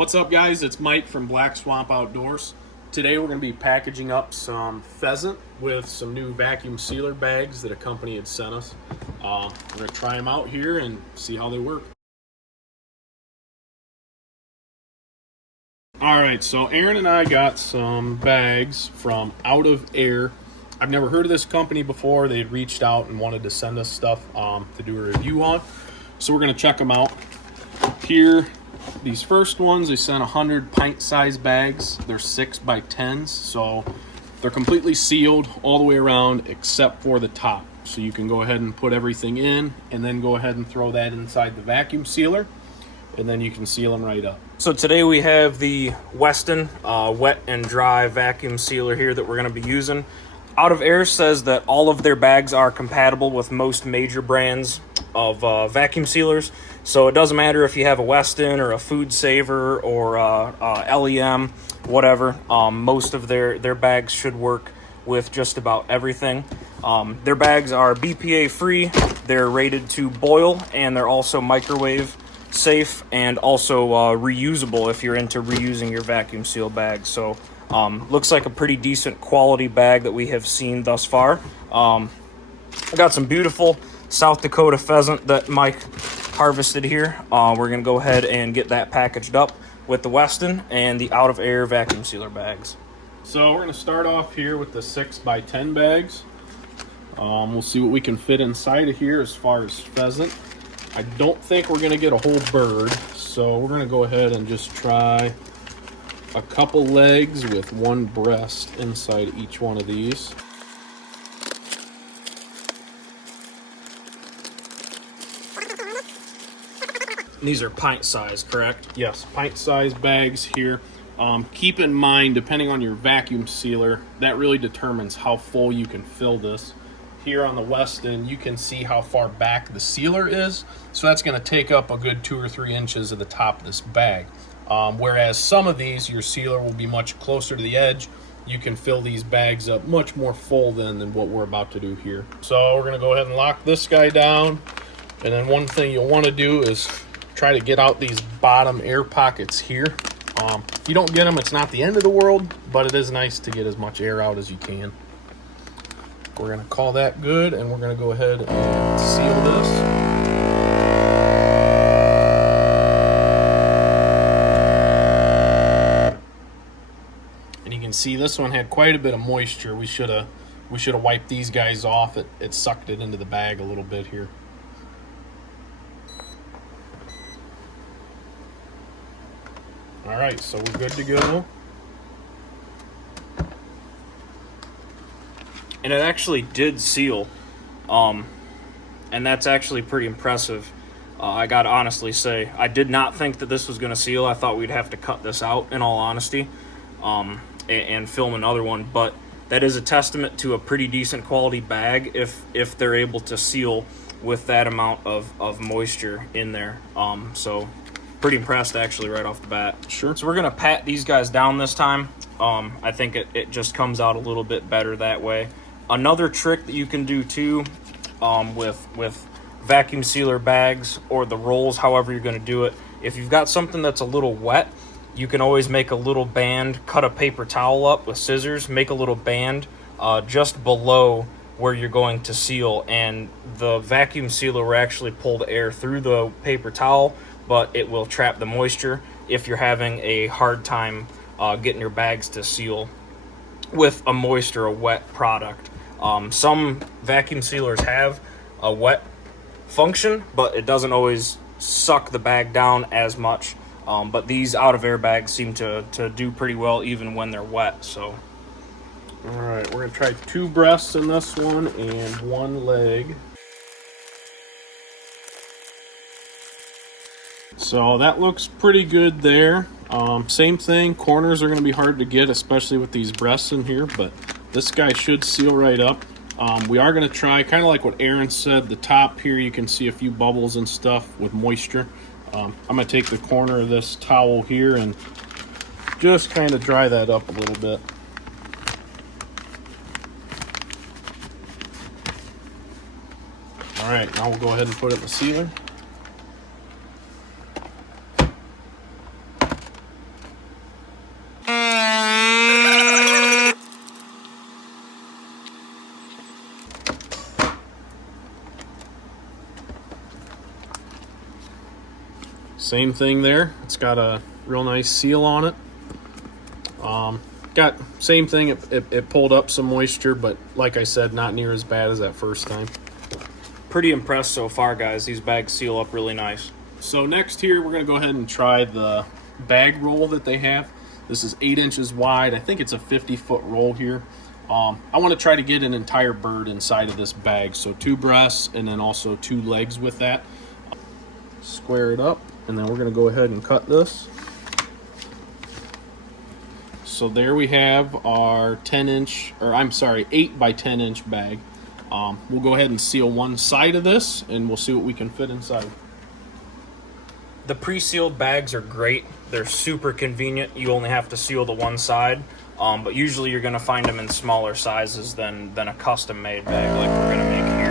What's up, guys? It's Mike from Black Swamp Outdoors. Today we're going to be packaging up some pheasant with some new vacuum sealer bags that a company had sent us. We're going to try them out here and see how they work. Alright, so Aaron and I got some bags from Out of Air. I've never heard of this company before. They had reached out and wanted to send us stuff to do a review on. So we're going to check them out. Here, these first ones, they sent 100 pint-sized bags. They're 6x10s, so they're completely sealed all the way around except for the top. So you can go ahead and put everything in and then go ahead and throw that inside the vacuum sealer, and then you can seal them right up. So today we have the Weston wet and dry vacuum sealer here that we're going to be using. Out of Air says that all of their bags are compatible with most major brands of vacuum sealers. So it doesn't matter if you have a Weston or a Food Saver or LEM, whatever. Most of their bags should work with just about everything. Their bags are BPA free, they're rated to boil, and they're also microwave safe and also reusable if you're into reusing your vacuum seal bag. So looks like a pretty decent quality bag that we have seen thus far. I got some beautiful South Dakota pheasant that Mike harvested here. We're gonna go ahead and get that packaged up with the Weston and the Out of Air vacuum sealer bags. So we're gonna start off here with the 6x10 bags. We'll see what we can fit inside of here as far as pheasant. I don't think we're gonna get a whole bird, so we're gonna go ahead and just try a couple legs with one breast inside each one of these. These are pint size, correct? Yes, pint-sized bags here. Keep in mind, depending on your vacuum sealer, that really determines how full you can fill this. Here on the Weston, you can see how far back the sealer is, so that's going to take up a good 2 or 3 inches of the top of this bag. Whereas some of these, your sealer will be much closer to the edge. You can fill these bags up much more full than what we're about to do here. So we're going to go ahead and lock this guy down, and then one thing you'll want to do is try to get out these bottom air pockets here. If you don't get them, it's not the end of the world, but it is nice to get as much air out as you can. We're going to call that good, and we're going to go ahead and seal this. And you can see this one had quite a bit of moisture. We should have wiped these guys off. It sucked it into the bag a little bit here. All right, so we're good to go. And it actually did seal, and that's actually pretty impressive. I gotta honestly say, I did not think that this was gonna seal. I thought we'd have to cut this out, in all honesty, and film another one. But that is a testament to a pretty decent quality bag if they're able to seal with that amount of moisture in there. So pretty impressed actually right off the bat. Sure. So we're gonna pat these guys down this time. I think it just comes out a little bit better that way. Another trick that you can do too, with vacuum sealer bags or the rolls, however you're gonna do it, if you've got something that's a little wet, you can always make a little band, cut a paper towel up with scissors, make a little band just below where you're going to seal, and the vacuum sealer will actually pull the air through the paper towel, but it will trap the moisture if you're having a hard time getting your bags to seal with a moist or a wet product. Some vacuum sealers have a wet function, but it doesn't always suck the bag down as much. But these Out of Air bags seem to do pretty well even when they're wet. So, all right, we're gonna try 2 breasts in this one and 1 leg. So that looks pretty good there. Same thing, corners are going to be hard to get, especially with these breasts in here, but this guy should seal right up. We are going to try, kind of like what Aaron said, the top here you can see a few bubbles and stuff with moisture. I'm going to take the corner of this towel here and just kind of dry that up a little bit. All right, now we'll go ahead and put it in the sealer. Same thing there. It's got a real nice seal on it. Got same thing. It pulled up some moisture, but like I said, not near as bad as that first time. Pretty impressed so far, guys. These bags seal up really nice. So next here, we're gonna go ahead and try the bag roll that they have. This is 8 inches wide. I think it's a 50-foot roll here. I want to try to get an entire bird inside of this bag. So 2 breasts and then also 2 legs with that. Square it up, and then we're gonna go ahead and cut this. So there we have our 8 by 10 inch bag. We'll go ahead and seal one side of this, and we'll see what we can fit inside. The pre-sealed bags are great. They're super convenient. You only have to seal the one side, but usually you're going to find them in smaller sizes than a custom-made bag like we're going to make here.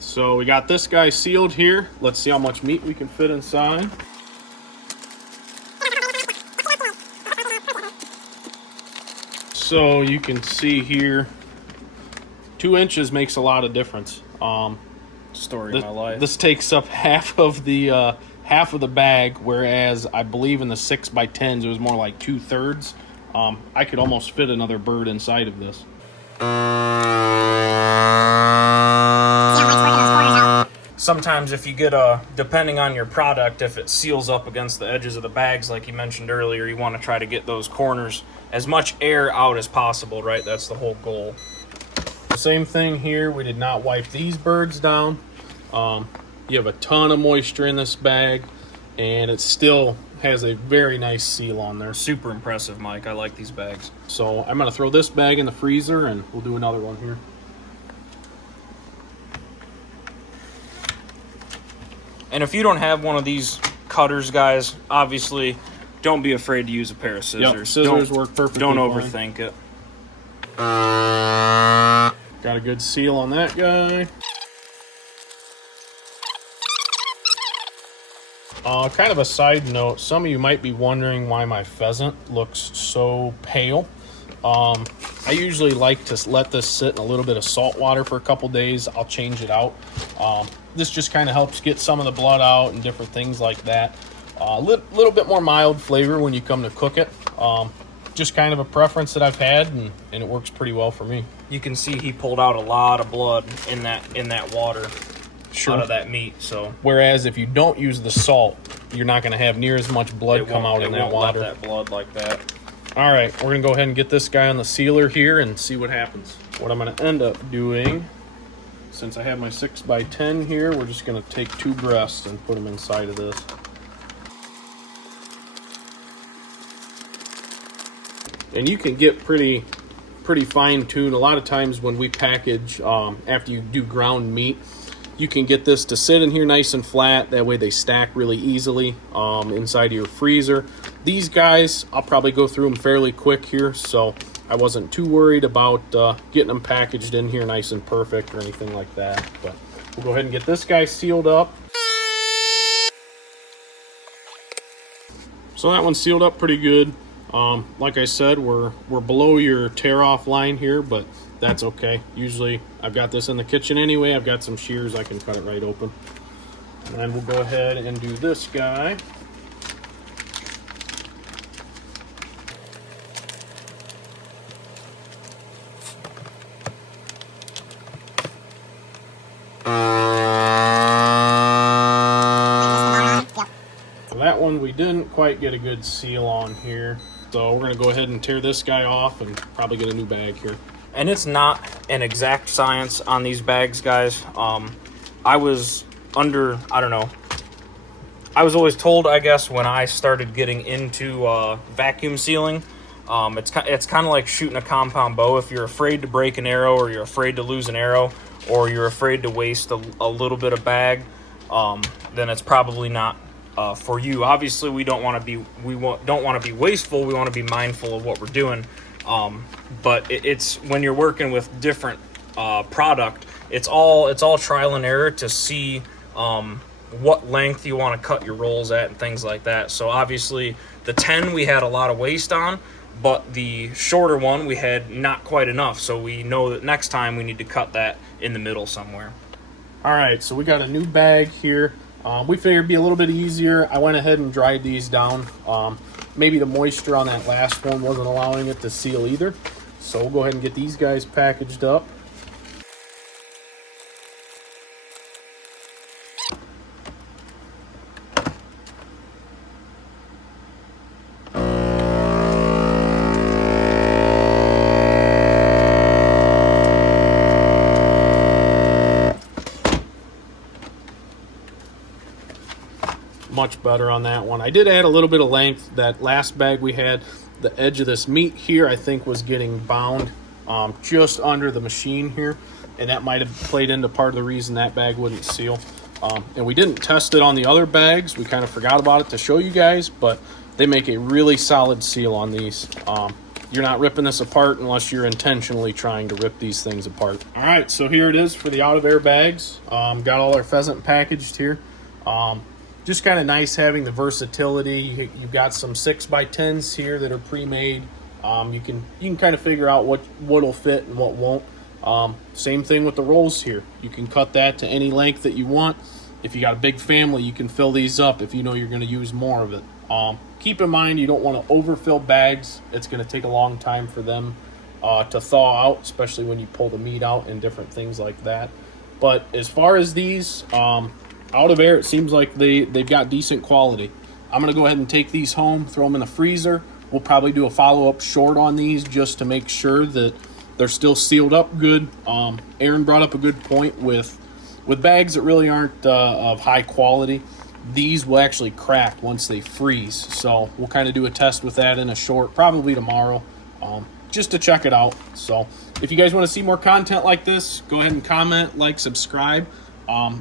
So we got this guy sealed here. Let's see how much meat we can fit inside. So you can see here, 2 inches makes a lot of difference. Story of my life. This takes up half of the bag, whereas I believe in the 6 by 10s it was more like 2/3. I could almost fit another bird inside of this. Sometimes if you get depending on your product, if it seals up against the edges of the bags like you mentioned earlier, you want to try to get those corners as much air out as possible, right? That's the whole goal. Same thing here. We did not wipe these birds down. You have a ton of moisture in this bag, and it still has a very nice seal on there. Super impressive, Mike. I like these bags. So I'm going to throw this bag in the freezer, and we'll do another one here. And if you don't have one of these cutters, guys, obviously don't be afraid to use a pair of scissors. Yep, scissors work perfectly Don't fine. overthink it. Got a good seal on that guy. Kind of a side note, some of you might be wondering why my pheasant looks so pale. I usually like to let this sit in a little bit of salt water for a couple days. I'll change it out. This just kind of helps get some of the blood out and different things like that. Little bit more mild flavor when you come to cook it. Just kind of a preference that I've had, and it works pretty well for me. You can see he pulled out a lot of blood in that water out of that meat. So whereas if you don't use the salt, you're not going to have near as much blood come out in that water. Let that blood like that. All right, we're going to go ahead and get this guy on the sealer here and see what happens. What I'm going to end up doing, since I have my 6 by 10 here, we're just going to take 2 breasts and put them inside of this. And you can get pretty fine-tuned. A lot of times when we package, after you do ground meat, you can get this to sit in here nice and flat. That way they stack really easily inside of your freezer. These guys, I'll probably go through them fairly quick here, so I wasn't too worried about getting them packaged in here nice and perfect or anything like that. But we'll go ahead and get this guy sealed up. So that one's sealed up pretty good. Like I said, we're below your tear-off line here, but that's okay. Usually I've got this in the kitchen anyway. I've got some shears, I can cut it right open. And then we'll go ahead and do this guy. That one we didn't quite get a good seal on here, so we're going to go ahead and tear this guy off and probably get a new bag here. And it's not an exact science on these bags, guys. I was always told, I guess, when I started getting into vacuum sealing, it's kind of like shooting a compound bow. If you're afraid to break an arrow, or you're afraid to lose an arrow, or you're afraid to waste a little bit of bag, then it's probably not for you. Obviously, we don't want to be wasteful. We want to be mindful of what we're doing. But it's when you're working with different product, it's all trial and error to see what length you want to cut your rolls at and things like that. So obviously, the 10 we had a lot of waste on, but the shorter one we had not quite enough. So we know that next time we need to cut that in the middle somewhere. All right, so we got a new bag here. We figured it'd be a little bit easier. I went ahead and dried these down. Maybe the moisture on that last one wasn't allowing it to seal either. So we'll go ahead and get these guys packaged up. Much better on that one. I did add a little bit of length. That last bag we had, the edge of this meat here, I think was getting bound just under the machine here, and that might have played into part of the reason that bag wouldn't seal. And we didn't test it on the other bags. We kind of forgot about it to show you guys, but they make a really solid seal on these. You're not ripping this apart unless you're intentionally trying to rip these things apart. All right, so here it is for the out of air bags. Got all our pheasant packaged here. Just kind of nice having the versatility. You've got some 6x10s here that are pre-made. You can kind of figure out what'll fit and what won't. Same thing with the rolls here. You can cut that to any length that you want. If you got a big family, you can fill these up if you know you're going to use more of it. Keep in mind you don't want to overfill bags. It's going to take a long time for them to thaw out, especially when you pull the meat out and different things like that. But as far as these, out of air, it seems like they've got decent quality. I'm going to go ahead and take these home, throw them in the freezer. We'll probably do a follow-up short on these just to make sure that they're still sealed up good. Aaron brought up a good point with bags that really aren't of high quality. These will actually crack once they freeze. So we'll kind of do a test with that in a short, probably tomorrow, just to check it out. So if you guys want to see more content like this, go ahead and comment, like, subscribe.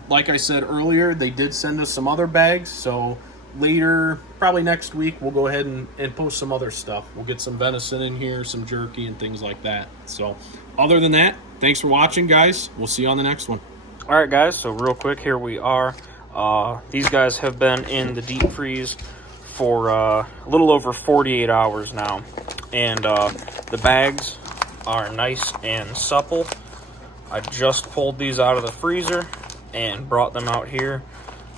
Like I said earlier, they did send us some other bags, so later, probably next week, we'll go ahead and post some other stuff. We'll get some venison in here, some jerky, and things like that. So other than that, thanks for watching, guys. We'll see you on the next one. All right, guys, so real quick, here we are. These guys have been in the deep freeze for a little over 48 hours now, and the bags are nice and supple. I just pulled these out of the freezer and brought them out here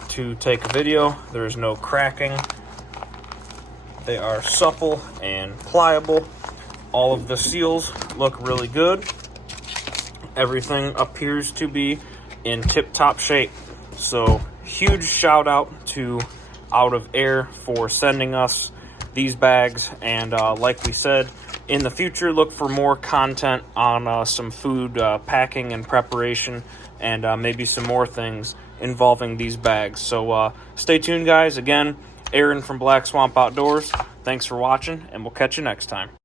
to take a video. There's no cracking. They are supple and pliable. All of the seals look really good. Everything appears to be in tip-top shape. So huge shout out to Out of Air for sending us these bags, and like we said, in the future, look for more content on some food packing and preparation, and maybe some more things involving these bags. So stay tuned, guys. Again, Aaron from Black Swamp Outdoors. Thanks for watching, and we'll catch you next time.